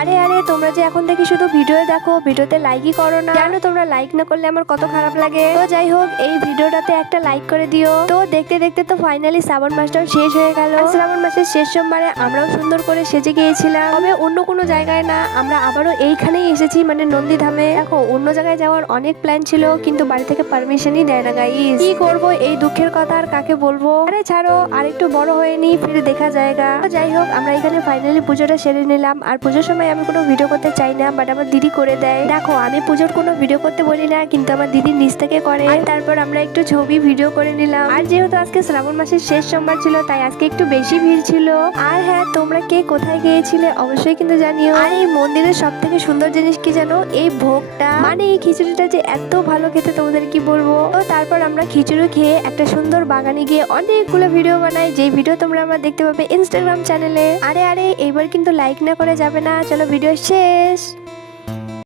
আরে আরে তোমরা যে এখন থেকে শুধু ভিডিও দেখো, ভিডিওতে লাইকই করো না। জানো তোমরা লাইক না করলে আমার কত খারাপ লাগে। তো যাই হোক, এই ভিডিওটাতে একটা লাইক করে দিও। তো দেখতে দেখতে তো ফাইনালি শ্রাবণ মাসটাও শেষ হয়ে গেল। শ্রাবণ মাসের শেষ সোমবারে আমরাও সুন্দর করে সেজে গিয়েছিলাম, তবে অন্য কোনো জায়গায় না, আমরা আবারও এইখানেই এসেছি, মানে নন্দীধামে। দেখো অন্য জায়গায় যাওয়ার অনেক প্ল্যান ছিল, কিন্তু বাড়ি থেকে পারমিশনই দেয় না গাইস। কি করবো, এই দুঃখের কথা আর কাকে বলবো। আরে ছাড়ো, আর একটু বড় হয়ে নি, ফিরে দেখা জায়গা। তো যাই হোক, আমরা এখানে ফাইনালি পুজোটা সেরে নিলাম। আর পুজোর সময় আমি কোনো ভিডিও করতে চাই না, বাট আমার দিদি করে দেয়। দেখো আমি পুজোর কোনো ভিডিও করতে বলি না, কিন্তু আমার দিদি নিজ থেকে করে। আর তারপর আমরা একটু ছবি ভিডিও করে নিলাম। আর যেহেতু আজকে শ্রাবণ মাসের শেষ সোমবার ছিল, তাই আজকে একটু বেশি ভিড় ছিল। আর হ্যাঁ, তোমরা কে কোথায় গিয়েছিলে অবশ্যই কিন্তু জানিও। আর এই মন্দিরের সব থেকে সুন্দর জিনিস কি জানো, এই ভোগটা, মানে এই খিচুড়িটা যে এত ভালো খেতে, তোমাদের কি বলবো। তো তারপর আমরা খিচুড়ি খেয়ে একটা সুন্দর বাগানে গিয়ে অনেকগুলো ভিডিও বানাই, যে ভিডিও তোমরা আমার দেখতে পাবে ইনস্টাগ্রাম চ্যানেলে। আরে আরে, এইবার কিন্তু লাইক না করে যাবে না। চলো ভিডিও শেষ।